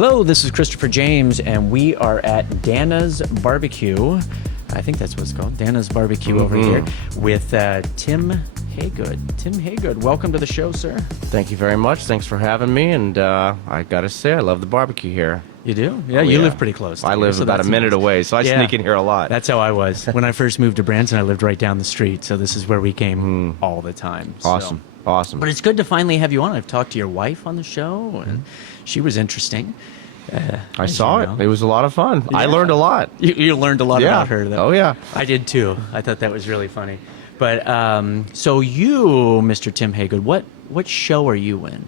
Hello, this is Christopher James, and we are at Dana's Barbecue. I think that's what it's called, Dana's Barbecue over here, with Tim Haygood. Tim Haygood, welcome to the show, sir. Thank you very much. Thanks for having me, and I gotta say, I love the barbecue here. You do? Yeah, you live pretty close. I live about a minute away, so I sneak in here a lot. That's how I was. When I first moved to Branson, I lived right down the street, so this is where we came all the time. Awesome. Awesome. But it's good to finally have you on. I've talked to your wife on the show, and she was interesting. I saw it. It was a lot of fun. Yeah. I learned a lot. You learned a lot about her, though. Oh, yeah. I did, too. I thought that was really funny. But so you, Mr. Tim Haygood, what show are you in?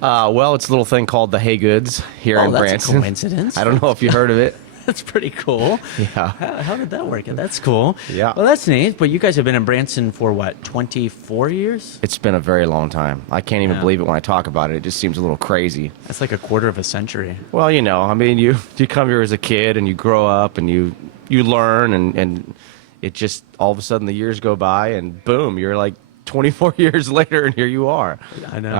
Well, it's a little thing called the Haygoods here in Branson. That's a coincidence. I don't know if you heard of it. That's pretty cool. Yeah. How did that work? That's cool. Yeah. Well, that's neat. But you guys have been in Branson for, what, 24 years? It's been a very long time. I can't even believe it when I talk about it. It just seems a little crazy. That's like a quarter of a century. Well, you know, I mean, you come here as a kid and you grow up and you learn and it just all of a sudden the years go by and boom, you're like 24 years later and here you are. I know.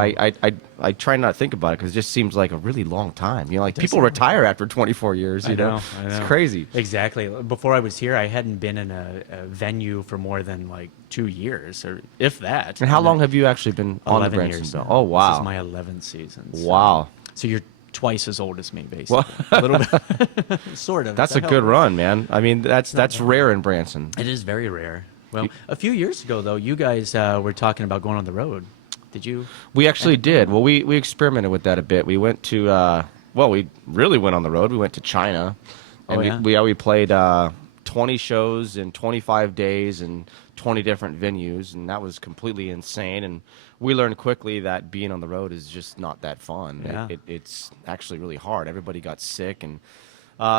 I try not to think about it because it just seems like a really long time. You know, like people retire after 24 years, you know? I know. It's crazy. Exactly. Before I was here, I hadn't been in a venue for more than like 2 years, or if that. And how long have you actually been on the 11 Branson years Bill? now. Oh, wow. This is my 11th season. So. Wow. So you're twice as old as me, basically. Well, a little bit. Sort of. that's a good run, man. I mean, that's rare in Branson. It is very rare. Well, a few years ago, though, you guys were talking about going on the road. Did you? We actually did. Well, we experimented with that a bit. We went to, we really went on the road. We went to China. And we played 20 shows in 25 days in 20 different venues, and that was completely insane. And we learned quickly that being on the road is just not that fun. Yeah. It's actually really hard. Everybody got sick, and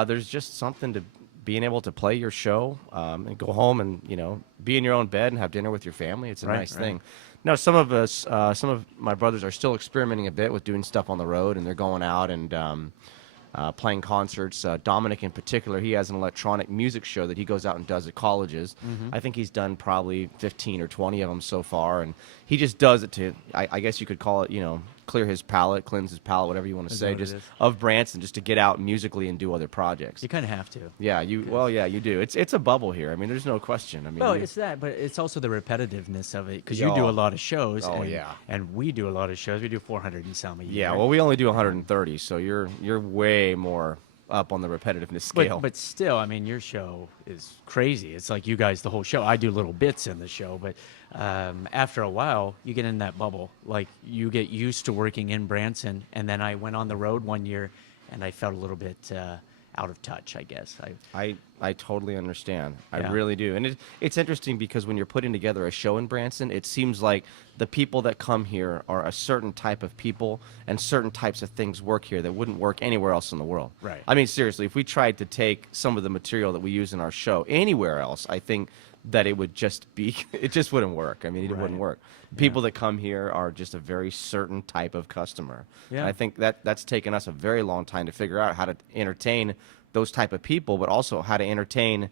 there's just something to being able to play your show and go home and, you know, be in your own bed and have dinner with your family. It's a nice thing. Now, some of my brothers are still experimenting a bit with doing stuff on the road, and they're going out and playing concerts. Dominic, in particular, he has an electronic music show that he goes out and does at colleges. I think he's done probably 15 or 20 of them so far, and he just does it to, I guess you could call it, you know, clear his palate, cleanse his palate, whatever you want to say, just of Branson, just to get out musically and do other projects. You kind of have to. Yeah, you do. It's a bubble here. I mean, there's no question. I mean, well, it's that, but it's also the repetitiveness of it, because you do a lot of shows. Oh, and, yeah. And we do a lot of shows. We do 400 and some a year. Yeah, well, we only do 130, so you're way more up on the repetitiveness scale. But still, I mean, your show is crazy. It's like you guys, the whole show. I do little bits in the show, but after a while, you get in that bubble. Like, you get used to working in Branson, and then I went on the road one year, and I felt a little bit out of touch, I guess. I totally understand. I Yeah. really do. And it's interesting because when you're putting together a show in Branson, it seems like the people that come here are a certain type of people, and certain types of things work here that wouldn't work anywhere else in the world. Right. I mean, seriously, if we tried to take some of the material that we use in our show anywhere else, I think that it would just be, it just wouldn't work. I mean, it wouldn't work. People that come here are just a very certain type of customer. Yeah. And I think that's taken us a very long time to figure out how to entertain those type of people, but also how to entertain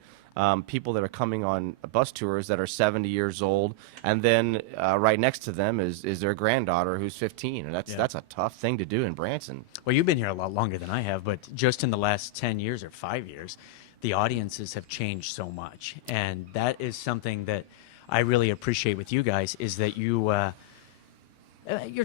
people that are coming on bus tours that are 70 years old, and then right next to them is their granddaughter who's 15, and that's a tough thing to do in Branson. Well, you've been here a lot longer than I have, but just in the last 10 years or 5 years, the audiences have changed so much, and that is something that I really appreciate with you guys, is that you're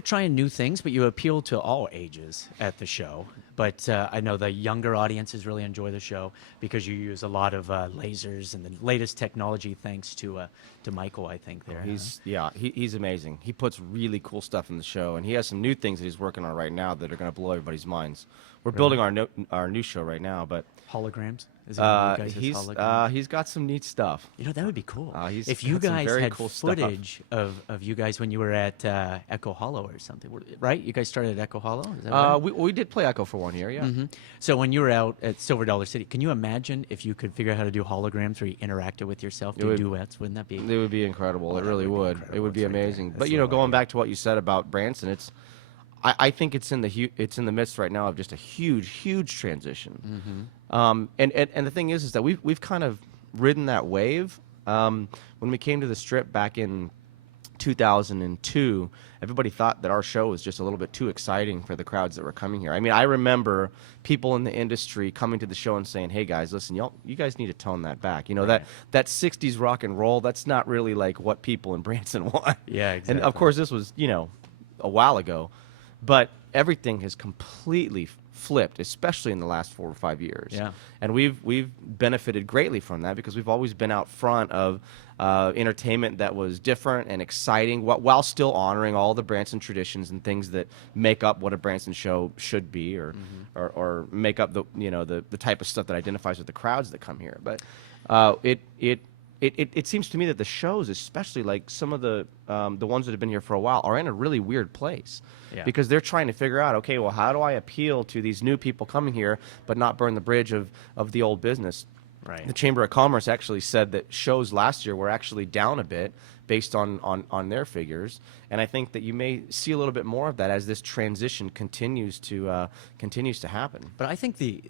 trying new things, but you appeal to all ages at the show. But I know the younger audiences really enjoy the show because you use a lot of lasers and the latest technology, thanks to Michael, I think. He's amazing. He puts really cool stuff in the show, and he has some new things that he's working on right now that are going to blow everybody's minds. We're building our new show right now, but holograms. Is it one of you guys has holograms? He's got some neat stuff. You know, that would be cool. If you guys had footage of you guys when you were at Echo Hollow or something, right? You guys started at Echo Hollow? Is that right? We did play Echo for 1 year, yeah. So when you were out at Silver Dollar City, can you imagine if you could figure out how to do holograms where you interacted with yourself, do duets? Wouldn't that be? It would be incredible. It really would. It would be amazing. But, That's going back to what you said about Branson, I think it's in the midst right now of just a huge transition. And the thing is that we've kind of ridden that wave. When we came to the Strip back in 2002, everybody thought that our show was just a little bit too exciting for the crowds that were coming here. I mean, I remember people in the industry coming to the show and saying, "Hey guys, listen, you guys need to tone that back. You know, that 60s rock and roll, that's not really like what people in Branson want." Yeah, And of exactly. course, this was, a while ago, but everything has completely flipped, especially in the last 4 or 5 years. Yeah. And we've benefited greatly from that because we've always been out front of entertainment that was different and exciting, while still honoring all the Branson traditions and things that make up what a Branson show should be, or make up the type of stuff that identifies with the crowds that come here. But it seems to me that the shows, especially like some of the ones that have been here for a while, are in a really weird place. Yeah. Because they're trying to figure out, okay, well, how do I appeal to these new people coming here but not burn the bridge of the old business? Right. The Chamber of Commerce actually said that shows last year were actually down a bit based on their figures, and I think that you may see a little bit more of that as this transition continues to happen. But I think the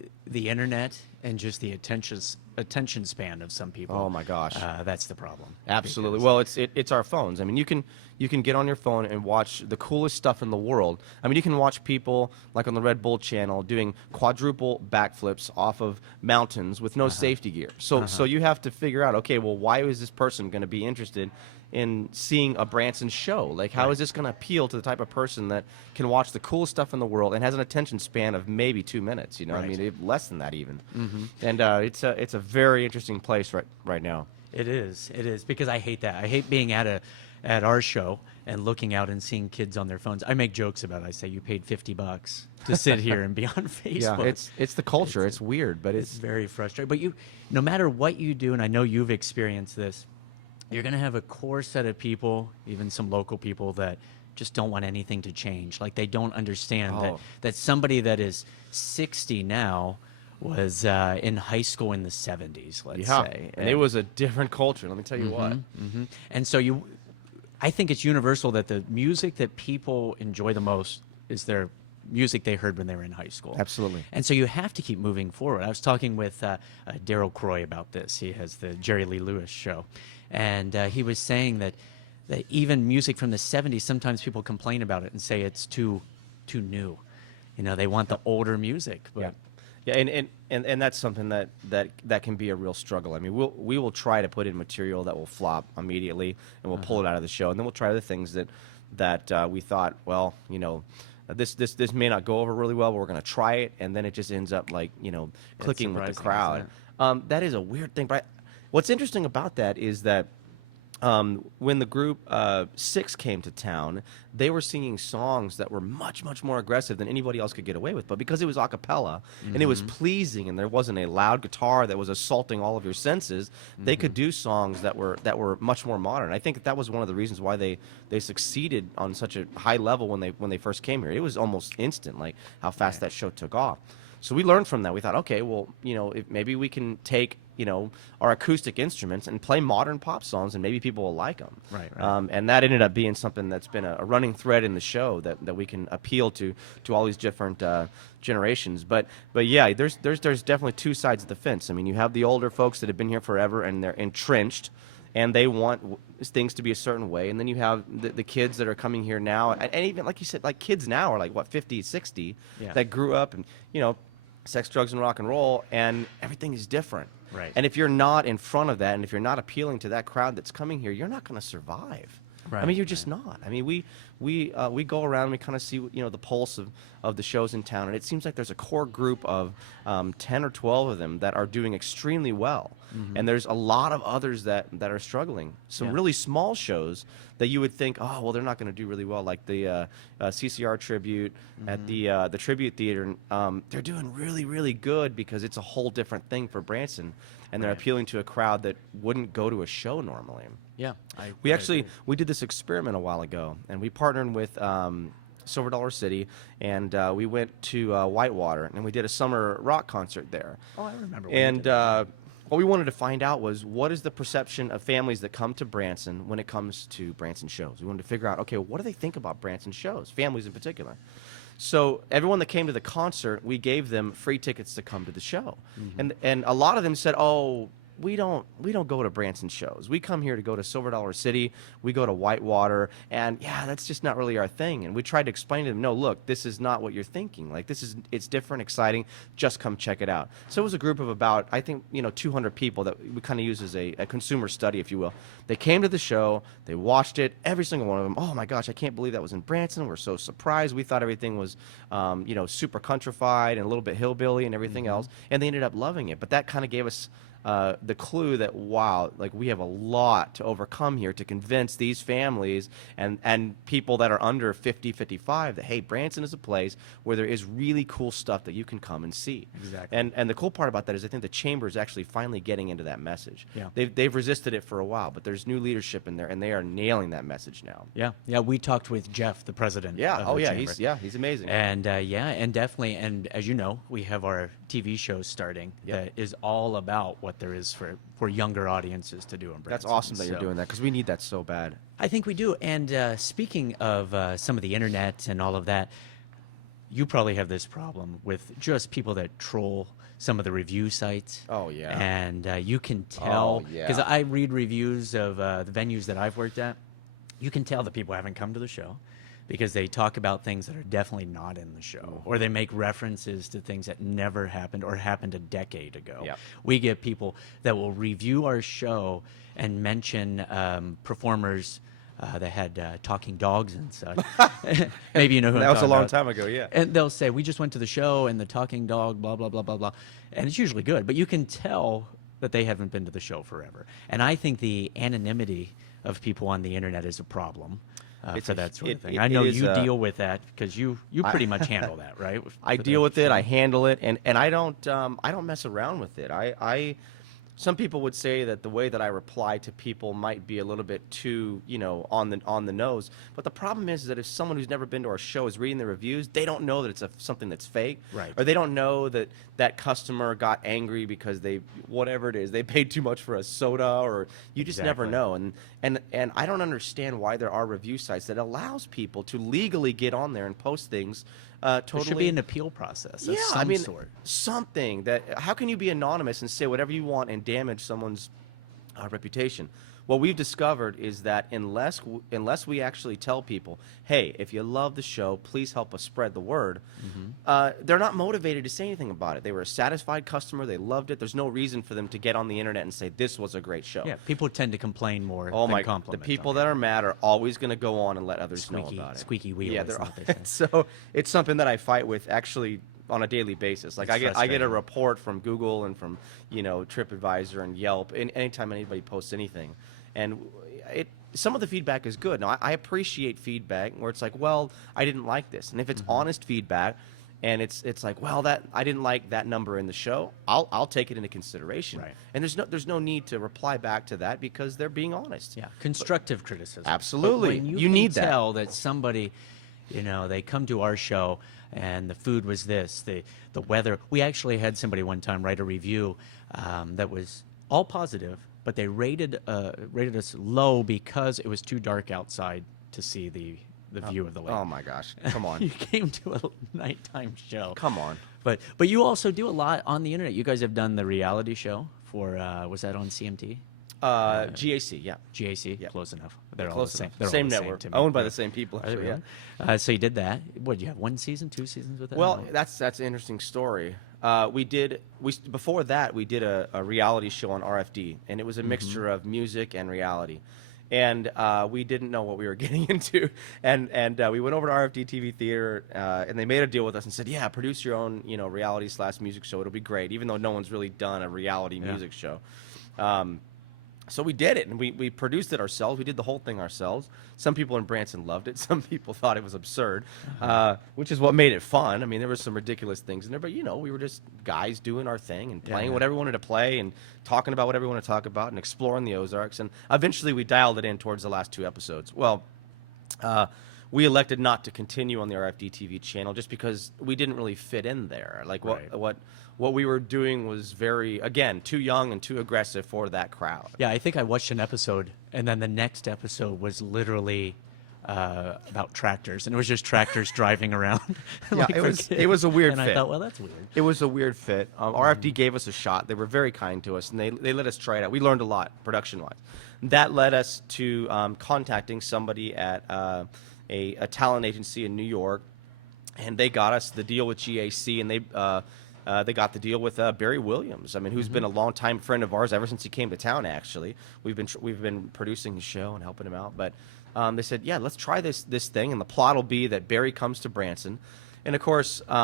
internet and just the attention span of some people. Oh my gosh. That's the problem. Absolutely. Because- Well, it's our phones. I mean, you can get on your phone and watch the coolest stuff in the world. I mean, you can watch people like on the Red Bull channel doing quadruple backflips off of mountains with no safety gear. So you have to figure out, okay, well, why is this person going to be interested in seeing a Branson show? Like, how is this going to appeal to the type of person that can watch the coolest stuff in the world and has an attention span of maybe 2 minutes? I Right. mean, less than that even. And it's a very interesting place right now. It is because I hate that. I hate being at our show and looking out and seeing kids on their phones. I make jokes about it. I say, you paid $50 to sit here and be on Facebook. Yeah, it's the culture. It's weird, but It's very frustrating. But no matter what you do, and I know you've experienced this, you're going to have a core set of people, even some local people, that just don't want anything to change. Like, they don't understand Oh. that somebody that is 60 now was in high school in the 70s, let's say. and it was a different culture. Let me tell you what. And so I think it's universal that the music that people enjoy the most is their music they heard when they were in high school. Absolutely. And so you have to keep moving forward. I was talking with Daryl Croy about this. He has the Jerry Lee Lewis show. And he was saying that even music from the 70s, sometimes people complain about it and say it's too new. They want the older music. But Yeah, and that's something that can be a real struggle. I mean, we will try to put in material that will flop immediately, and we'll pull it out of the show, and then we'll try other things that we thought, well, this may not go over really well, but we're going to try it, and then it just ends up like clicking with the surprising, crowd. That is a weird thing, but what's interesting about that is that when the group Six came to town, they were singing songs that were much, much more aggressive than anybody else could get away with. But because it was a cappella and it was pleasing, and there wasn't a loud guitar that was assaulting all of your senses, they could do songs that were much more modern. I think that was one of the reasons why they succeeded on such a high level when they first came here. It was almost instant, like how fast that show took off. So we learned from that. We thought, okay, well, if maybe we can take our acoustic instruments and play modern pop songs, and maybe people will like them. Right. And that ended up being something that's been a running thread in the show that we can appeal to all these different generations. But yeah, there's definitely two sides of the fence. I mean, you have the older folks that have been here forever and they're entrenched, and they want things to be a certain way. And then you have the kids that are coming here now, and even like you said, like kids now are like what, 50, 60, that grew up and sex, drugs, and rock and roll, and everything is different. Right. And if you're not in front of that, and if you're not appealing to that crowd that's coming here, you're not going to survive. Right, I mean, you're just not. I mean, we go around and we kind of see the pulse of the shows in town, and it seems like there's a core group of 10 or 12 of them that are doing extremely well, and there's a lot of others that are struggling. Some really small shows that you would think, oh well, they're not going to do really well, like the CCR tribute at the Tribute Theater. They're doing really, really good because it's a whole different thing for Branson, and they're appealing to a crowd that wouldn't go to a show normally. Yeah. We did this experiment a while ago, and we partnered with Silver Dollar City, and we went to Whitewater, and we did a summer rock concert there. Oh, I remember. And what we wanted to find out was, what is the perception of families that come to Branson when it comes to Branson shows? We wanted to figure out, okay, what do they think about Branson shows, families in particular? So everyone that came to the concert, we gave them free tickets to come to the show. And a lot of them said, oh, we don't go to Branson shows. We come here to go to Silver Dollar City. We go to Whitewater, and yeah, that's just not really our thing. And we tried to explain to them, no, look, this is not what you're thinking. Like it's different, exciting. Just come check it out. So it was a group of about, I think, 200 people that we kind of use as a consumer study, if you will. They came to the show. They watched it. Every single one of them. Oh my gosh, I can't believe that was in Branson. We're so surprised. We thought everything was, super countrified and a little bit hillbilly and everything else. And they ended up loving it. But that kind of gave us the clue that, wow, like we have a lot to overcome here to convince these families and people that are under 50, 55 that, hey, Branson is a place where there is really cool stuff that you can come and see. Exactly. And the cool part about that is I think the chamber is actually finally getting into that message. Yeah. They've resisted it for a while, but there's new leadership in there, and they are nailing that message now. Yeah. We talked with Jeff, the president. Yeah. Of Oh, the yeah. chamber. He's amazing. And and definitely, and as you know, we have our TV show starting that is all about what there is for younger audiences to do in Branson. That's awesome that you're So doing that, because we need that so bad. I think we do. And speaking of some of the internet and all of that, you probably have this problem with just people that troll some of the review sites. Oh, yeah. And you can tell, Oh, yeah. because I read reviews of the venues that I've worked at, you can tell that people haven't come to the show because they talk about things that are definitely not in the show, or they make references to things that never happened or happened a decade ago. Yep. We get people that will review our show and mention performers that had talking dogs and such. Maybe you know who That I'm was a talking long about. time ago, yeah. And they'll say, we just went to the show and the talking dog, blah, blah, blah, blah, blah. And it's usually good, but you can tell that they haven't been to the show forever. And I think the anonymity of people on the internet is a problem for that sort of thing. I know you deal with that because you pretty much handle that, right? I deal with it. I handle it, and I don't mess around with it. Some people would say that the way that I reply to people might be a little bit too, on the nose. But the problem is that if someone who's never been to our show is reading the reviews, they don't know that it's something that's fake, Right. Or they don't know that that customer got angry because whatever it is, they paid too much for a soda, or you just never know. And I don't understand why there are review sites that allows people to legally get on there and post things. Totally. There should be an appeal process of some sort. Something that, how can you be anonymous and say whatever you want and damage someone's reputation? What we've discovered is that unless we actually tell people, hey, if you love the show, please help us spread the word, they're not motivated to say anything about it. They were a satisfied customer. They loved it. There's no reason for them to get on the internet and say this was a great show. Yeah, people tend to complain more Oh than my! compliment. The people that are mad are always going to go on and let others know about it. Squeaky wheel. Yeah, is they're what they say. so it's something that I fight with actually on a daily basis. Like It's I get a frustrating. report from Google and from TripAdvisor and Yelp, and anytime anybody posts anything, and some of the feedback is good. Now I appreciate feedback where it's like, well, I didn't like this, and if it's honest feedback, and it's like, well, that I didn't like that number in the show, I'll take it into consideration. Right. And there's no need to reply back to that because they're being honest. Yeah, constructive criticism. Absolutely. But when You need that. tell that somebody, they come to our show and the food was this, the weather. We actually had somebody one time write a review that was all positive, but they rated us low because it was too dark outside to see the view of the lake. Oh my gosh! Come on. You came to a nighttime show. Come on. But you also do a lot on the internet. You guys have done the reality show for was that on CMT? GAC, yeah. GAC, Yeah. close enough. They're all the Close same. enough. They're all Same the network, to me. owned by Yeah. the same people. Are they Actually, yeah. really? So you did that. What, you have 1 season, 2 seasons with that? Well, that's an interesting story. Before that we did a reality show on RFD, and it was a mixture of music and reality, and we didn't know what we were getting into, and we went over to RFD TV Theater, and they made a deal with us and said, yeah, produce your own reality / music show. It'll be great, even though no one's really done a reality music show. So we did it, and we produced it ourselves. We did the whole thing ourselves. Some people in Branson loved it. Some people thought it was absurd, which is what made it fun. I mean, there were some ridiculous things in there, but we were just guys doing our thing and playing whatever we wanted to play and talking about whatever we wanted to talk about and exploring the Ozarks. And eventually we dialed it in towards the last 2 episodes. Well, we elected not to continue on the RFD TV channel just because we didn't really fit in there. Like what we were doing was very, again, too young and too aggressive for that crowd. Yeah, I think I watched an episode, and then the next episode was literally about tractors, and it was just tractors driving around. Yeah, like, for it was a weird and fit. I thought, well, that's weird. It was a weird fit. RFD gave us a shot. They were very kind to us, and they let us try it out. We learned a lot production-wise. That led us to contacting somebody at a talent agency in New York, and they got us the deal with GAC, and they got the deal with Barry Williams. I mean, who's been a longtime friend of ours ever since he came to town. Actually, we've been producing his show and helping him out. But they said, yeah, let's try this thing, and the plot will be that Barry comes to Branson. And of course, he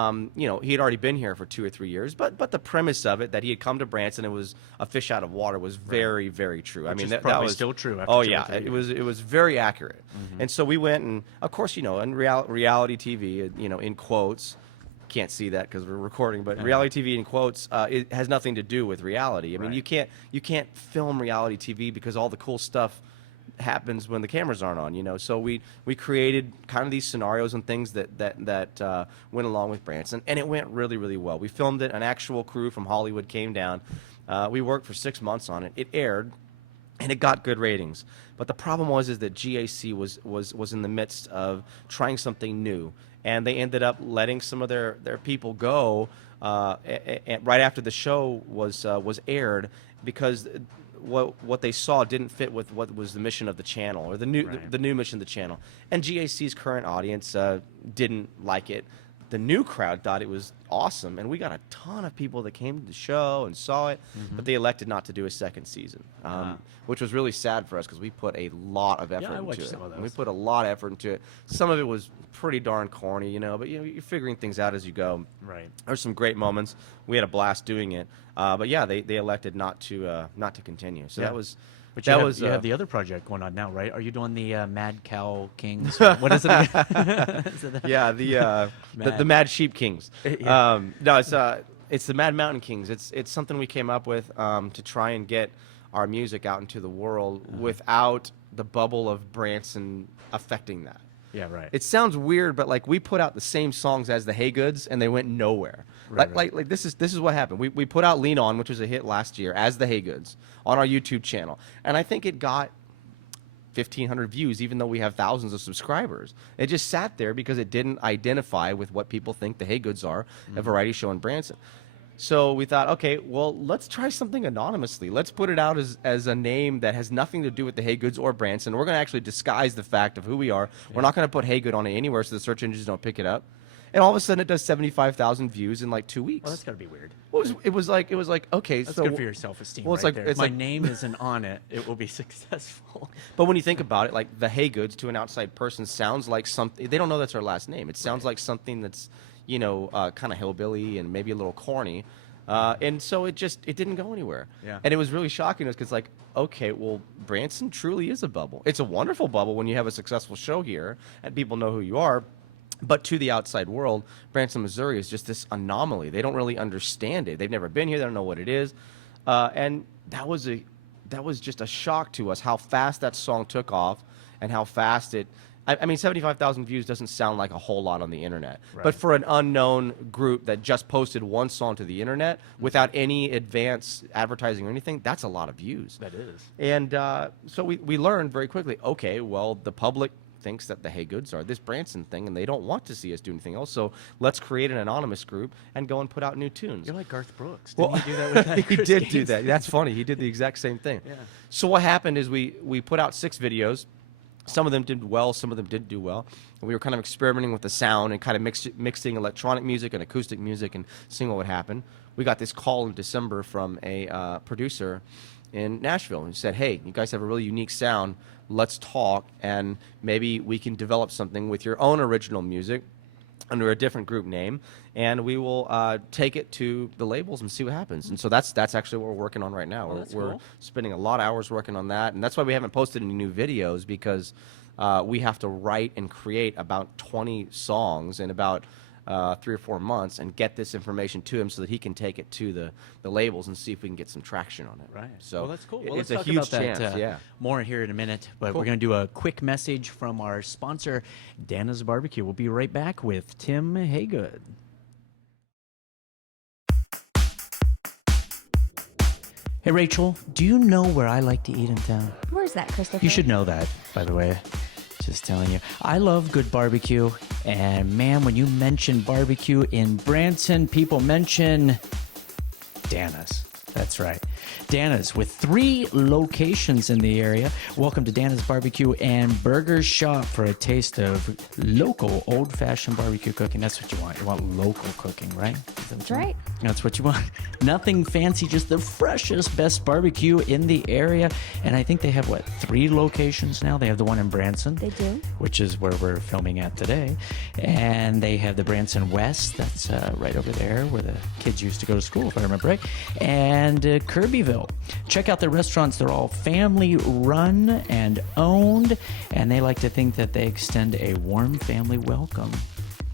had already been here for 2 or 3 years, but the premise of it, that he had come to Branson and was a fish out of water, was very, very true. Which I mean, is that probably was still true. After Oh 2 or yeah, 3 it years. was very accurate. And so we went, and of course, in reality TV, in quotes. Can't see that because we're recording, but reality TV in quotes, it has nothing to do with reality. I mean, you can't film reality TV because all the cool stuff happens when the cameras aren't on. So we created kind of these scenarios and things that went along with Branson, and it went really, really well. We filmed it. An actual crew from Hollywood came down. We worked for 6 months on it. It aired, and it got good ratings. But the problem is that GAC was in the midst of trying something new, and they ended up letting some of their people go right after the show was aired, because what they saw didn't fit with what was the mission of the channel, or the new mission of the channel. And GAC's current audience didn't like it. The new crowd thought it was awesome, and we got a ton of people that came to the show and saw it, but they elected not to do a second season, which was really sad for us because we put a lot of effort I into watched it. some of those. We put a lot of effort into it. Some of it was pretty darn corny, but you're figuring things out as you go. Right. There's some great moments. We had a blast doing it, but yeah, they elected not to continue. So that was. But That you have the other project going on now, right? Are you doing the Mad Cow Kings? What is it again? Is it the- Yeah, the Mad Sheep Kings. Yeah. No, it's the Mad Mountain Kings. It's something we came up with to try and get our music out into the world without the bubble of Branson affecting that. Yeah, right. It sounds weird, but like, we put out the same songs as the Haygoods, and they went nowhere. Right, Like this is what happened. We put out Lean On, which was a hit last year, as the Haygoods on our YouTube channel, and I think it got 1,500 views, even though we have thousands of subscribers. It just sat there because it didn't identify with what people think the Haygoods are, a variety show in Branson. So we thought, okay, well, let's try something anonymously. Let's put it out as a name that has nothing to do with the Haygoods or Branson. We're going to actually disguise the fact of who we are. We're not going to put Haygood on it anywhere so the search engines don't pick it up. And all of a sudden, it does 75,000 views in like 2 weeks. Well, that's got to be weird. Well, it was like okay, That's so good for your self-esteem. well, it's right like- there. it's If my like- name isn't on it, it will be successful. But when you think about it, like the Haygoods to an outside person sounds like something. They don't know that's our last name. It sounds like something that's kind of hillbilly and maybe a little corny. And so it didn't go anywhere. Yeah. And it was really shocking to us because, like, okay, well, Branson truly is a bubble. It's a wonderful bubble when you have a successful show here and people know who you are. But to the outside world, Branson, Missouri is just this anomaly. They don't really understand it. They've never been here. They don't know what it is. And that was just a shock to us, how fast that song took off and how fast it. I mean, 75,000 views doesn't sound like a whole lot on the internet. Right. But for an unknown group that just posted one song to the internet without any advanced advertising or anything, that's a lot of views. That is. And so we learned very quickly, okay, well, the public thinks that the Haygoods are this Branson thing, and they don't want to see us do anything else. So let's create an anonymous group and go and put out new tunes. You're like Garth Brooks. Well, Didn't you do that with that? he Chris did do Gaines? that. That's funny. He did the exact same thing. Yeah. So what happened is we put out 6 videos. Some of them did well, some of them didn't do well. And we were kind of experimenting with the sound and kind of mixing electronic music and acoustic music and seeing what would happen. We got this call in December from a producer in Nashville who said, hey, you guys have a really unique sound. Let's talk, and maybe we can develop something with your own original music under a different group name, and we will take it to the labels and see what happens. And so that's actually what we're working on right now. that's We're cool. spending a lot of hours working on that, and that's why we haven't posted any new videos, because we have to write and create about 20 songs in about 3 or 4 months and get this information to him so that he can take it to the labels and see if we can get some traction on it. Right. So well, that's cool. Well, it's let's a talk huge about that, chance. Yeah. More here in a minute, but Cool. we're going to do a quick message from our sponsor, Dana's Barbecue. We'll be right back with Tim Haygood. Hey, Rachel, do you know where I like to eat in town? Where's that, Christopher? You should know that, by the way. Just telling you. I love good barbecue. And man, when you mention barbecue in Branson, people mention Dana's. That's right. Dana's with 3 locations in the area. Welcome to Dana's Barbecue and Burger Shop for a taste of local old-fashioned barbecue cooking. That's what you want. You want local cooking, right? That's right. That's what you want. Nothing fancy, just the freshest, best barbecue in the area. And I think they have, 3 locations now? They have the one in Branson. They do. Which is where we're filming at today. And they have the Branson West. That's right over there where the kids used to go to school, if I remember right. And Kirbyville. Check out their restaurants. They're all family run and owned. And they like to think that they extend a warm family welcome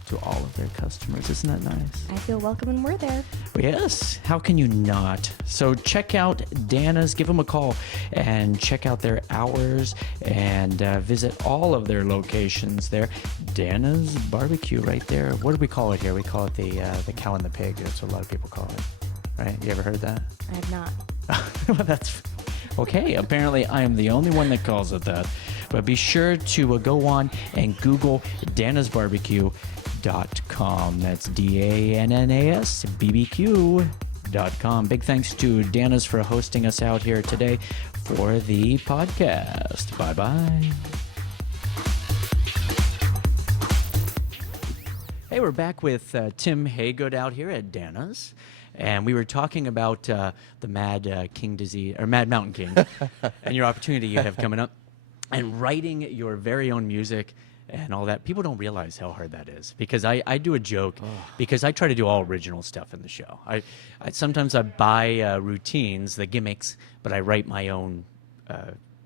to all of their customers. Isn't that nice? I feel welcome when we're there. Yes. How can you not? So check out Dana's. Give them a call and check out their hours and visit all of their locations there. Dana's Barbecue right there. What do we call it here? We call it the Cow and the Pig. That's what a lot of people call it. Right? You ever heard that? I have not. Well, that's okay. Apparently, I am the only one that calls it that. But be sure to go on and Google danasbarbecue.com. That's DANNASBBQ.com. Big thanks to Dana's for hosting us out here today for the podcast. Bye-bye. Hey, we're back with Tim Haygood out here at Dana's. And we were talking about the Mad King disease, or Mad Mountain King, and your opportunity you have coming up, and writing your very own music and all that. People don't realize how hard that is, because I do a joke, because I try to do all original stuff in the show. I sometimes I buy routines, the gimmicks, but I write my own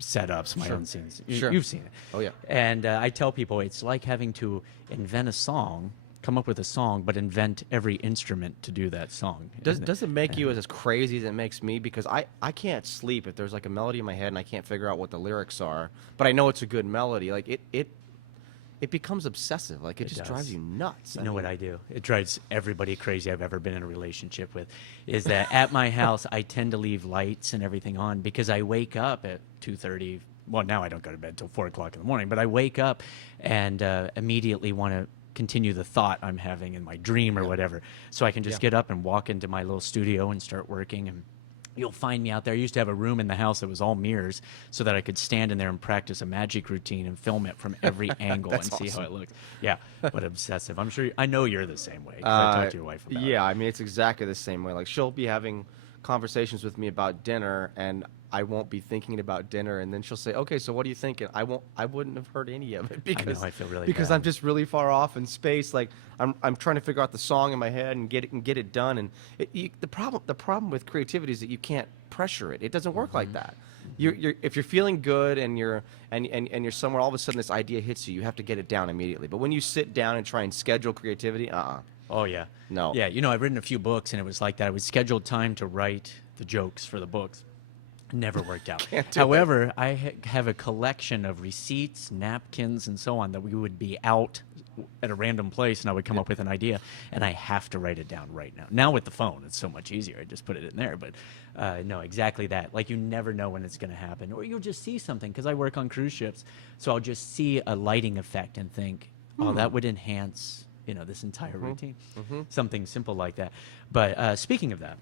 setups, my own scenes. You've seen it. Oh, yeah. And I tell people it's like having to invent a song, come up with a song, but invent every instrument to do that song. Does it make you as crazy as it makes me? Because I can't sleep if there's like a melody in my head and I can't figure out what the lyrics are, but I know it's a good melody. Like it becomes obsessive. Like it just drives you nuts. You know what I do? It drives everybody crazy I've ever been in a relationship with, is that at my house I tend to leave lights and everything on because I wake up at 2:30. Well, now I don't go to bed till 4 o'clock in the morning, but I wake up and immediately want to continue the thought I'm having in my dream or whatever. So I can just get up and walk into my little studio and start working, and you'll find me out there. I used to have a room in the house that was all mirrors so that I could stand in there and practice a magic routine and film it from every angle and see how it looked. Yeah, but obsessive. I'm sure, I know you're the same way, 'cause I talked to your wife about it. Yeah, I mean, it's exactly the same way. Like, she'll be having conversations with me about dinner, and I won't be thinking about dinner, and then she'll say, "Okay, so what are you thinking?" I wouldn't have heard any of it because I feel really because bad. I'm just really far off in space. Like I'm trying to figure out the song in my head and get it done. And the problem with creativity is that you can't pressure it. It doesn't work like that. If you're feeling good and you're somewhere, all of a sudden this idea hits you. You have to get it down immediately. But when you sit down and try and schedule creativity, Oh, yeah. No. Yeah, I've written a few books, and it was like that. I would schedule time to write the jokes for the books. Never worked out. However, I have a collection of receipts, napkins, and so on that we would be out at a random place, and I would come up with an idea, and I have to write it down right now. Now with the phone, it's so much easier. I just put it in there. But no, exactly that. Like, you never know when it's going to happen. Or you'll just see something, because I work on cruise ships, so I'll just see a lighting effect and think, oh, that would enhance this entire routine. Something simple like that. But speaking of that,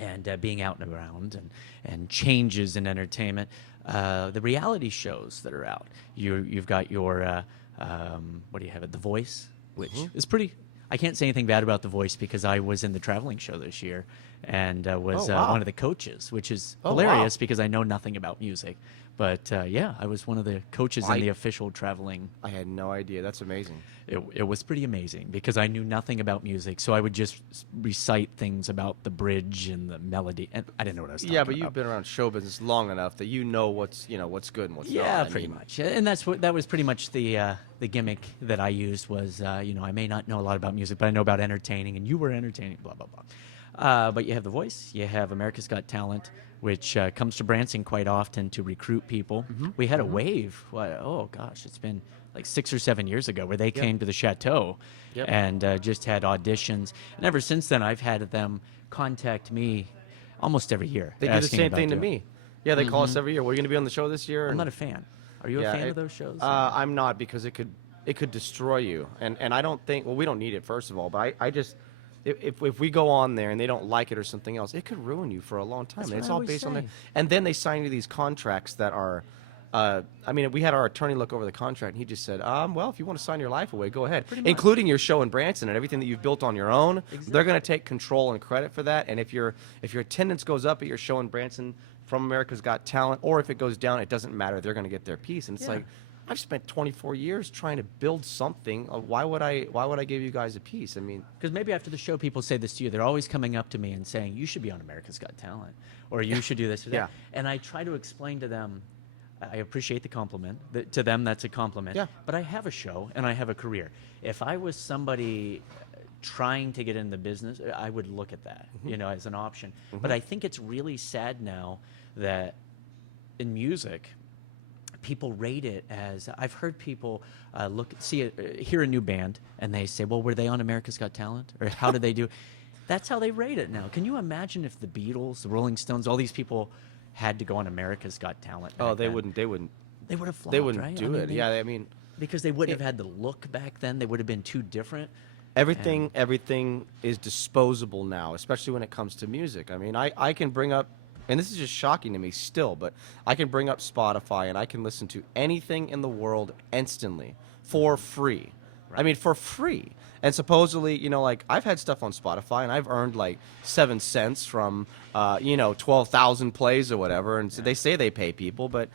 and being out and around and changes in entertainment, the reality shows that are out. You've got your, what do you have it, The Voice, which is pretty, I can't say anything bad about The Voice because I was in the traveling show this year and was one of the coaches, which is hilarious because I know nothing about music. But yeah, I was one of the coaches in the official traveling. I had no idea. That's amazing. It was pretty amazing because I knew nothing about music, so I would just recite things about the bridge and the melody, and I didn't know what I was talking about. Yeah, but you've been around show business long enough that you know what's good and what's not. Yeah, pretty much. And that was pretty much the gimmick that I used was, I may not know a lot about music, but I know about entertaining, and you were entertaining, blah, blah, blah. But you have The Voice, you have America's Got Talent, which comes to Branson quite often to recruit people. We had a wave, it's been like 6 or 7 years ago, where they came to the Chateau and just had auditions. And ever since then, I've had them contact me almost every year. They do the same thing to me. Yeah, they call us every year. We're going to be on the show this year. I'm not a fan. Are you a fan of those shows? I'm not, because it could destroy you, and I don't think. Well, we don't need it, first of all, but I just. If we go on there and they don't like it or something else, it could ruin you for a long time. That's And what it's I all always based on say. that. And then they sign you these contracts that are, I mean, we had our attorney look over the contract, and he just said, well, if you want to sign your life away, go ahead, Pretty much. including your show in Branson and everything that you've built on your own. They're going to take control and credit for that. And if your attendance goes up at your show in Branson from America's Got Talent, or if it goes down, it doesn't matter. They're going to get their piece. And it's Yeah. like, I've spent 24 years trying to build something. Why would I give you guys a piece? I mean, Because maybe after the show, people say this to you. They're always coming up to me and saying, "You should be on America's Got Talent," or "You should do this or that." Yeah. And I try to explain to them, I appreciate the compliment. To them, that's a compliment. Yeah. But I have a show and I have a career. If I was somebody trying to get in the business, I would look at that, as an option. But I think it's really sad now that in music, people rate it as, I've heard people hear a new band and they say, well, were they on America's Got Talent? Or how did they do? That's how they rate it now. Can you imagine if the Beatles, the Rolling Stones, all these people had to go on America's Got Talent? oh, back they then? wouldn't. They would have flopped, They wouldn't right? do it. Yeah, I mean, because they wouldn't have had the look back then. They would have been too different. everything is disposable now, especially when it comes to music. I mean, I can bring up, and this is just shocking to me still, but I can bring up Spotify and I can listen to anything in the world instantly for free. I mean, for free. And supposedly, like, I've had stuff on Spotify and I've earned like 7 cents from, 12,000 plays or whatever. And so they say they pay people, but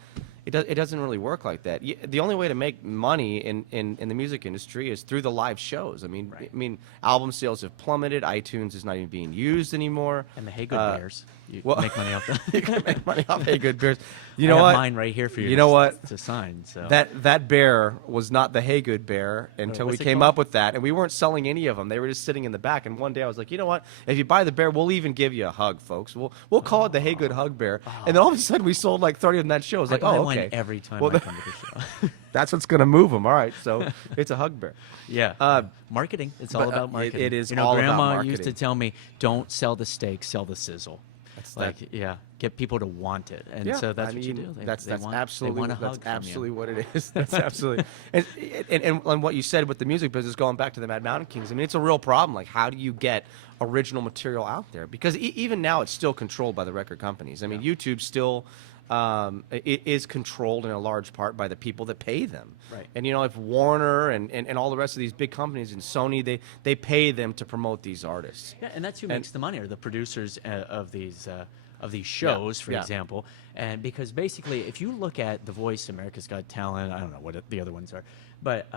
it doesn't really work like that. The only way to make money in the music industry is through the live shows. I mean, album sales have plummeted. iTunes is not even being used anymore. And the Haygood Bears. You well- make money off them. You can make money off Haygood beers. You I know have what? mine right here for you. You know what? To sign. So That bear was not the Haygood bear until we what's it came called? up with that, and we weren't selling any of them. They were just sitting in the back. And one day I was like, you know what? If you buy the bear, we'll even give you a hug, folks. We'll call it the Haygood Hug Bear. And then all of a sudden we sold like 30 of them that show. I was like, I oh, win okay. every time Well, I come to the show. That's what's gonna move them. All right, so it's a hug bear. Yeah. Marketing. It's all but, about marketing. it is You know, all about Grandma used to marketing. tell me, don't sell the steak, sell the sizzle. That's Like, get people to want it. And so that's what you do. That's they want, absolutely they want a that's hug from you. absolutely what it is. That's absolutely and what you said with the music business, going back to the Mad Mountain Kings. I mean, it's a real problem. Like, how do you get original material out there? Because even now, it's still controlled by the record companies. I mean, YouTube still. It is controlled in a large part by the people that pay them. Right. And if Warner and all the rest of these big companies and Sony, they pay them to promote these artists. Yeah, and that's who makes the money, are the producers of these shows, for yeah. example. And because basically, if you look at The Voice, America's Got Talent, I don't know what the other ones are, but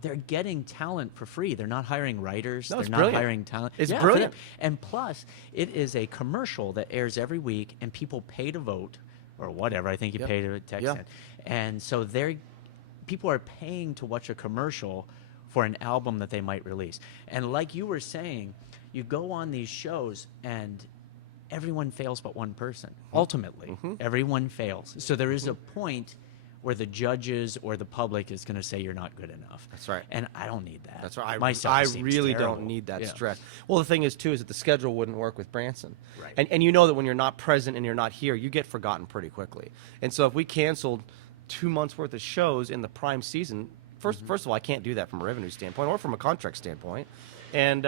they're getting talent for free. They're not hiring writers. No, They're it's not brilliant. hiring talent. It's Yeah, for brilliant. them. And plus, it is a commercial that airs every week, and people pay to vote, or whatever. I think you Yep. pay to text Yeah. in. And so people are paying to watch a commercial for an album that they might release. And like you were saying, you go on these shows and everyone fails but one person. Ultimately, everyone fails. So there is a point where the judges or the public is going to say you're not good enough. That's right. And I don't need that. That's right. My I self-esteem's really terrible. don't need that Yeah. stress. Well, the thing is, too, is that the schedule wouldn't work with Branson. Right. And you know that when you're not present and you're not here, you get forgotten pretty quickly. And so if we canceled 2 months' worth of shows in the prime season, first of all, I can't do that from a revenue standpoint or from a contract standpoint. And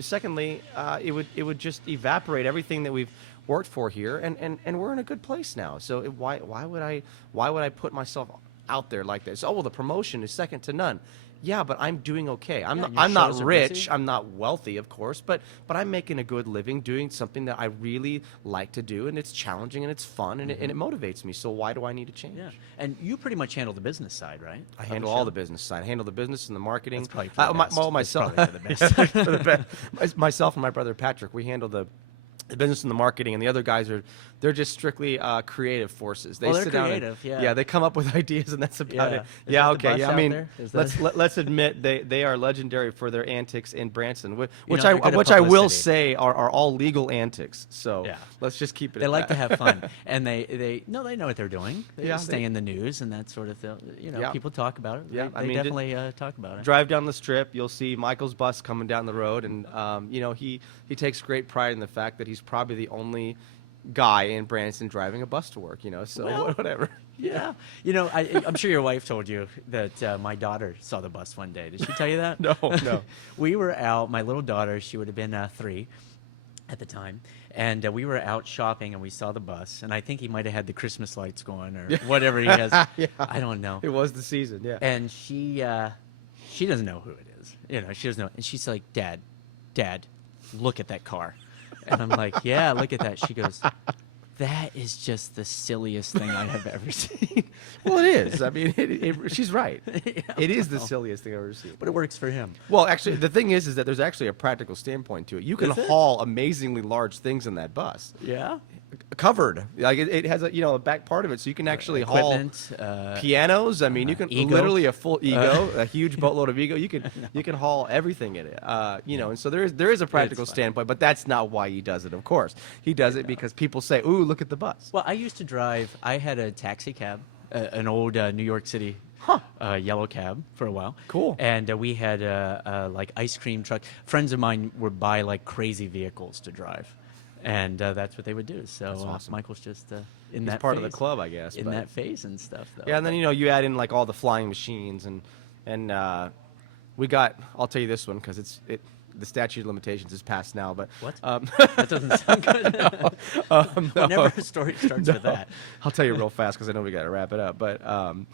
secondly, it would just evaporate everything that we've worked for here, and we're in a good place now. So why would I put myself out there like this? Oh, well, the promotion is second to none. Yeah, but I'm doing okay. I'm and your not shows are rich. busy. I'm not wealthy, of course, but I'm making a good living doing something that I really like to do, and it's challenging and it's fun and it motivates me. So why do I need to change? Yeah. And you pretty much handle the business side, right? I handle all the business side. I handle the business and the marketing. That's probably for the best. That's Myself, probably for the best. myself and my brother Patrick, we handle the business and the marketing, and the other guys they're just strictly creative forces. They Well, they're sit down creative, and, yeah. they come up with ideas, and that's about Yeah. it. Is Yeah, that the okay. bus Yeah, I out mean, there? Is let's admit they are legendary for their antics in Branson, which they're good at I will publicity. say are all legal antics. So Yeah. let's just keep it. They at like that. to have fun, and they know what they're doing. They Yeah, stay in the news and that sort of thing. Yeah. People talk about it. Yeah, They, I they mean, definitely talk about it. Drive down the strip, you'll see Michael's bus coming down the road, and he takes great pride in the fact that he's probably the only guy in Branson driving a bus to work, so Well, whatever. Yeah. I'm sure your wife told you that my daughter saw the bus one day. Did she tell you that? No, no. We were out, my little daughter, she would have been 3 at the time, and we were out shopping and we saw the bus, and I think he might have had the Christmas lights going or whatever he has. Yeah. I don't know. It was the season, yeah. And she doesn't know who it is. She doesn't know. And she's like, Dad, look at that car. And I'm like, yeah, look at that. She goes, that is just the silliest thing I have ever seen. Well, it is. I mean, she's right. Yeah, It is the well, silliest thing I've ever seen. but it works for him. Well, actually, the thing is that there's actually a practical standpoint to it. You can Is it? haul amazingly large things in that bus, Yeah. covered. Like it has a back part of it, so you can actually haul Equipment. pianos. I mean, you can Ego. literally a full ego, a huge boatload of ego. You can haul everything in it. And so there is a practical funny. standpoint, but that's not why he does it. Of course, he does it because people say, "Ooh, look at the bus." Well, I used to drive. I had a taxi cab, an old New York City yellow cab for a while. Cool. And we had like ice cream truck. Friends of mine would buy like crazy vehicles to drive, and that's what they would do. So That's awesome. Michael's just in He's that part of the phase. club, I guess. In but- that phase and stuff, though. Yeah, and then you add in like all the flying machines and we got. I'll tell you this one because the statute of limitations is passed now. But What? That doesn't sound good. no. Whenever a story starts with that. I'll tell you real fast because I know we got to wrap it up. But I'm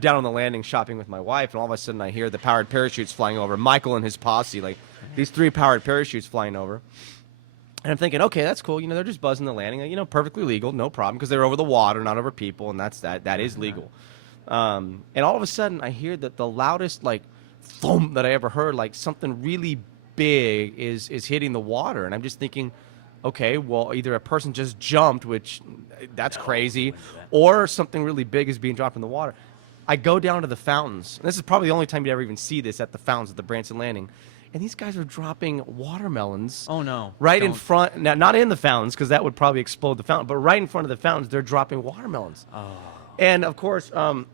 down on the landing shopping with my wife, and all of a sudden I hear the powered parachutes flying over. Michael and his posse, like these 3 powered parachutes flying over. And I'm thinking, okay, that's cool. They're just buzzing the landing. Perfectly legal, no problem, because they're over the water, not over people, and that is legal. And all of a sudden, I hear that the loudest like thump that I ever heard, like something really big is hitting the water, and I'm just thinking, okay, well, either a person just jumped, which that's crazy, wouldn't do that. or something really big is being dropped in the water. I go down to the fountains. And this is probably the only time you'd ever even see this at the fountains at the Branson Landing. And these guys are dropping watermelons. Oh, no. Right in Don't. front, now, not in the fountains because that would probably explode the fountain, but right in front of the fountains, they're dropping watermelons. Oh. And of course, I'm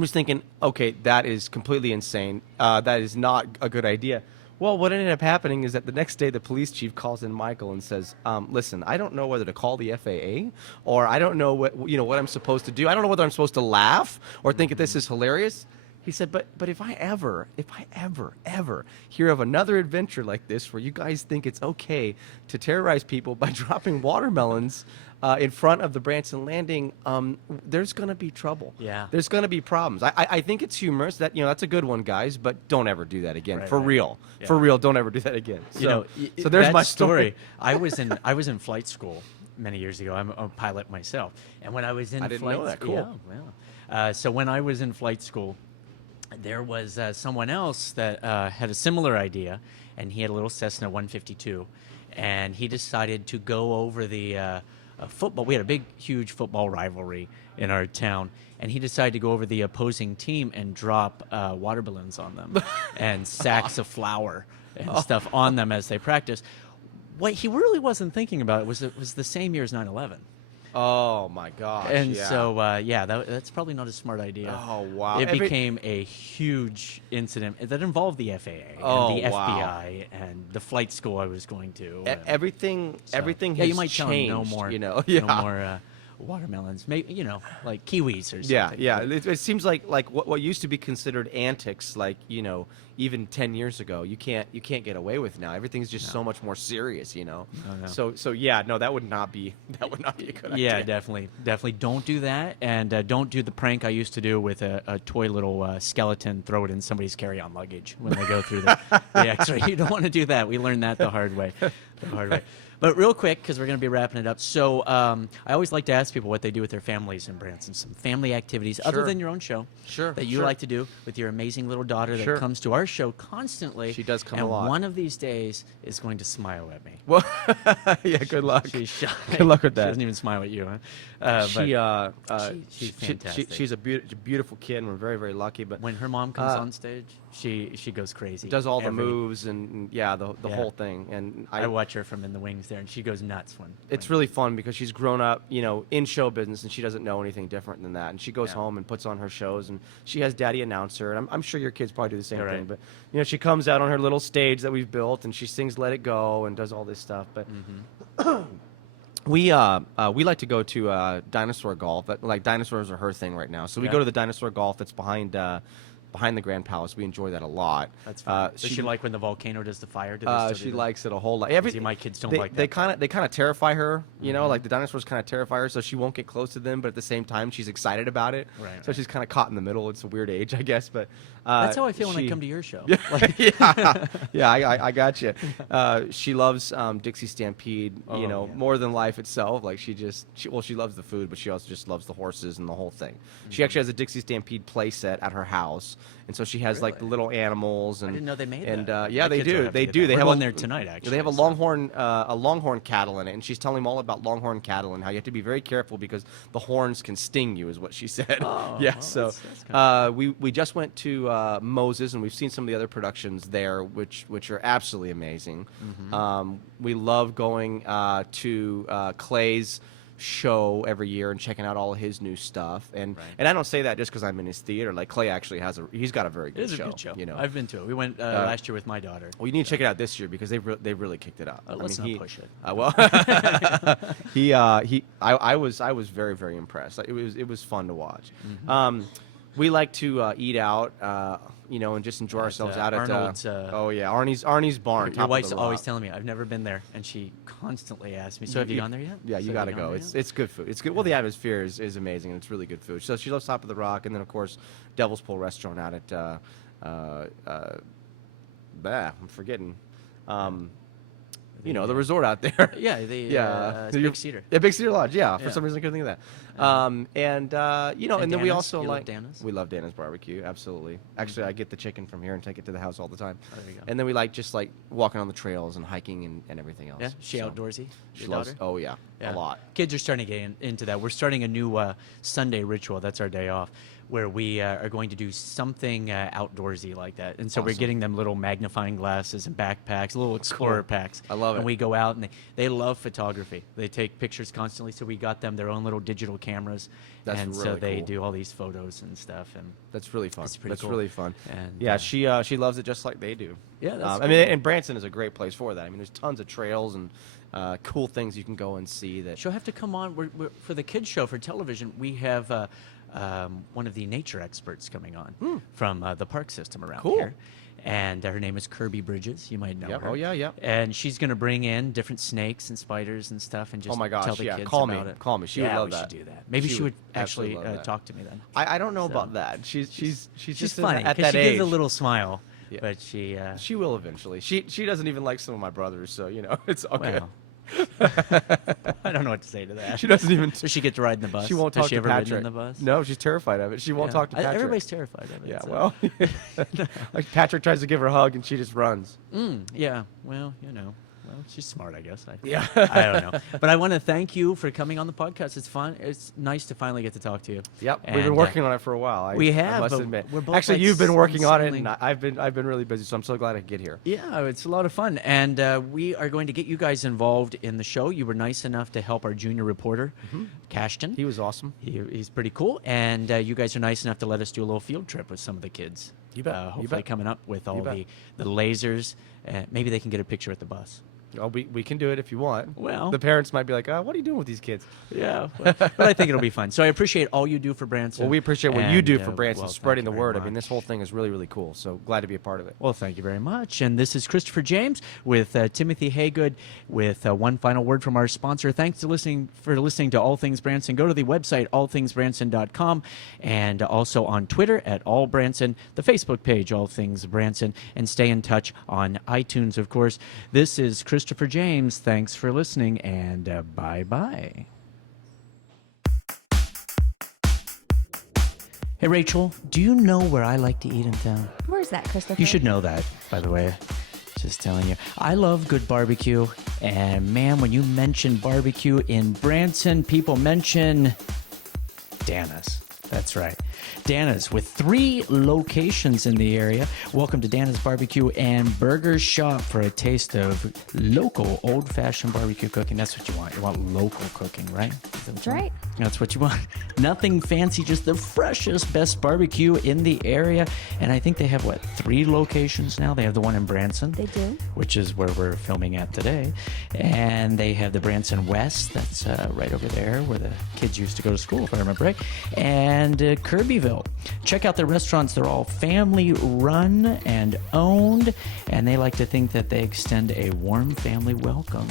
just thinking, okay, that is completely insane. That is not a good idea. Well, what ended up happening is that the next day the police chief calls in Michael and says, listen, I don't know whether to call the FAA or I don't know what I'm supposed to do. I don't know whether I'm supposed to laugh or think that this is hilarious. He said, but if I ever hear of another adventure like this where you guys think it's okay to terrorize people by dropping watermelons in front of the Branson Landing, there's going to be trouble. Yeah. There's going to be problems. I think it's humorous. That's a good one, guys, but don't ever do that again. Right, For right. real. Yeah. For real, don't ever do that again. So there's that my story. I was in flight school many years ago. I'm a pilot myself, and when I was in I didn't flight know that. Cool. Yeah, well, so when I was in flight school, there was someone else that had a similar idea, and he had a little Cessna 152, and he decided to go over the football. We had a huge football rivalry in our town, and he decided to go over the opposing team and drop water balloons on them and sacks of flour and stuff on them as they practiced. What he really wasn't thinking about it was the same year as 9/11. Oh, my gosh. And yeah. so, that's probably not a smart idea. Oh, wow. It became a huge incident that involved the FAA Oh, and the wow. FBI and the flight school I was going to. and Everything so- everything yeah, has you might tell him changed, no more, Yeah. no more watermelons, maybe like kiwis or something. Yeah. It seems like what used to be considered antics, like even 10 years ago, you can't get away with now. Everything's just so much more serious, No. So yeah, no, that would not be a good idea. Yeah, definitely don't do that, and don't do the prank I used to do with a toy little skeleton, throw it in somebody's carry-on luggage when they go through the X-ray. You don't want to do that. We learned that the hard way. But real quick, because we're going to be wrapping it up. So I always like to ask people what they do with their families in Branson. Some family activities other Sure. than your own show. Sure, That you sure. like to do with your amazing little daughter that Sure. comes to our show constantly. She does come and a lot. one of these days is going to smile at me. Well, yeah, good luck. She's shy. Good luck with She that. doesn't even smile at you, huh? She's fantastic. She's a beautiful kid, and we're very, very lucky. But When her mom comes on stage, she goes crazy. does all the Every- moves and the Yeah. whole thing. And I watch her from in the wings there, and she goes nuts when It's really fun because she's grown up, in show business, and she doesn't know anything different than that. And she goes home and puts on her shows, and she has daddy announcer. And I'm sure your kids probably do the same thing. But she comes out on her little stage that we've built, and she sings "Let It Go" and does all this stuff. But we like to go to dinosaur golf. Like dinosaurs are her thing right now. So we go to the dinosaur golf that's behind the Grand Palace. We enjoy that a lot. That's fun. Does she like when the volcano does the fire? She likes it a whole lot. See, my kids don't like that. They kind of terrify her. Like the dinosaurs kind of terrify her, so she won't get close to them. But at the same time, she's excited about it. So she's kind of caught in the middle. It's a weird age, I guess. But that's how I feel when I come to your show. I got you. She loves Dixie Stampede. More than life itself. Like she loves the food, but she also just loves the horses and the whole thing. She actually has a Dixie Stampede play set at her house. And so she has like the little animals, and I didn't know they made and that. yeah, they do. They do. They We're have one there tonight. Actually, they have a longhorn cattle in it, and she's telling them all about longhorn cattle and how you have to be very careful because the horns can sting you, is what she said. So we just went to Moses, and we've seen some of the other productions there, which are absolutely amazing. We love going to Clay's show every year and checking out all of his new stuff, and I don't say that just because I'm in his theater. Like Clay actually he's got a very good show. It is a good show. I've been to it. We went last year with my daughter. Well, you need to check it out this year because they've really kicked it up. Let's not push it. I was very, very impressed. It was fun to watch. We like to eat out, and just enjoy ourselves out Arnold's, at. Arnie's barn. Your wife's always telling me I've never been there, and she constantly asks me. So have you gone there yet? Yeah, you got to go. It's good food. It's good. Well, the atmosphere is amazing, and it's really good food. So she loves Top of the Rock, and then of course Devil's Pool Restaurant out at. I'm forgetting. The resort out there. Yeah, Big Cedar. Yeah, Big Cedar Lodge. Yeah, for some reason I couldn't think of that. And then we also like Dana's? We love Dana's barbecue. Absolutely. Actually, I get the chicken from here and take it to the house all the time. Oh, there you go. And then we like just walking on the trails and hiking and everything else. Yeah, she outdoorsy. She loves. Oh yeah, a lot. Kids are starting to get into that. We're starting a new Sunday ritual. That's our day off, where we are going to do something outdoorsy like that. And so we're getting them little magnifying glasses and backpacks, little explorer packs. I love it. And we go out, and they love photography. They take pictures constantly, so we got them their own little digital cameras. That's and really so they cool. do all these photos and stuff. And that's really fun. That's cool. Really fun. And, yeah, she loves it just like they do. Yeah, that's cool. and Branson is a great place for that. I mean, there's tons of trails and cool things you can go and see. That she'll have to come on. We're for the kids show for television. We have one of the nature experts coming on from the park system around here. And her name is Kirby Bridges. You might know her. Oh, yeah. And she's going to bring in different snakes and spiders and stuff and just tell the kids about it. Call me. She would love that. We should do that. Maybe she would actually talk to me then. I don't know about that. She's just funny at because that she age. gives a little smile. Yeah. But she will eventually. She doesn't even like some of my brothers, so it's okay. Well, I don't know what to say to that. She doesn't even. Does she get to ride in the bus? She won't Has talk she to ever Patrick. ridden in the bus? No, she's terrified of it. She won't talk to Patrick. Everybody's terrified of it. Yeah, so. well, like Patrick tries to give her a hug and she just runs. Yeah, well, she's smart, I guess. I don't know. But I want to thank you for coming on the podcast. It's fun. It's nice to finally get to talk to you. Yep, we've been working on it for a while. We have. I must admit. We're both actually, you've been working on it, and I've been really busy. So I'm so glad I could get here. Yeah, it's a lot of fun, and we are going to get you guys involved in the show. You were nice enough to help our junior reporter, Cashton. He was awesome. He's pretty cool, and you guys are nice enough to let us do a little field trip with some of the kids. You bet. Hopefully, coming up with all the lasers. Maybe they can get a picture at the bus. Oh, we can do it if you want. Well, the parents might be like, what are you doing with these kids? Yeah, but I think it'll be fun. So I appreciate all you do for Branson. Well, we appreciate what you do for Branson, spreading the word. Much. I mean, this whole thing is really, really cool. So glad to be a part of it. Well, thank you very much. And this is Christopher James with Timothy Haygood with one final word from our sponsor. Thanks for listening to All Things Branson. Go to the website, allthingsbranson.com, and also on Twitter at All Branson, the Facebook page, All Things Branson, and stay in touch on iTunes, of course. This is Christopher James. Thanks for listening, and bye-bye. Hey, Rachel, do you know where I like to eat in town? Where's that, Christopher? You should know that, by the way. Just telling you. I love good barbecue, and man, when you mention barbecue in Branson, people mention Dana's. That's right. Dana's with 3 locations in the area. Welcome to Dana's Barbecue and Burger Shop for a taste of local old-fashioned barbecue cooking. That's what you want. You want local cooking, right? That's right. That's what you want. Nothing fancy, just the freshest, best barbecue in the area. And I think they have, 3 locations now? They have the one in Branson. They do. Which is where we're filming at today. And they have the Branson West. That's right over there where the kids used to go to school, if I remember right. And Kirbyville. Check out their restaurants. They're all family run and owned. And they like to think that they extend a warm family welcome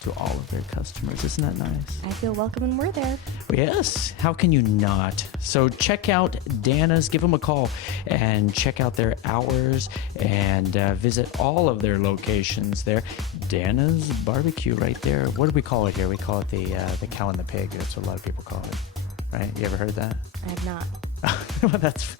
to all of their customers. Isn't that nice? I feel welcome when we're there. Yes. How can you not? So check out Dana's. Give them a call and check out their hours and visit all of their locations there. Dana's Barbecue right there. What do we call it here? We call it the cow and the pig. That's what a lot of people call it. Right? You ever heard that? I have not. Well, that's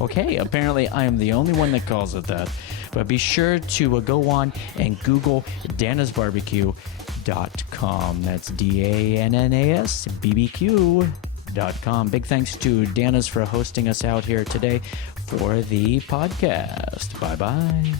okay. Apparently, I am the only one that calls it that. But be sure to go on and Google Dana's Barbecue.com. That's DANNAS BBQ.com. Big thanks to Dana's for hosting us out here today for the podcast. Bye bye.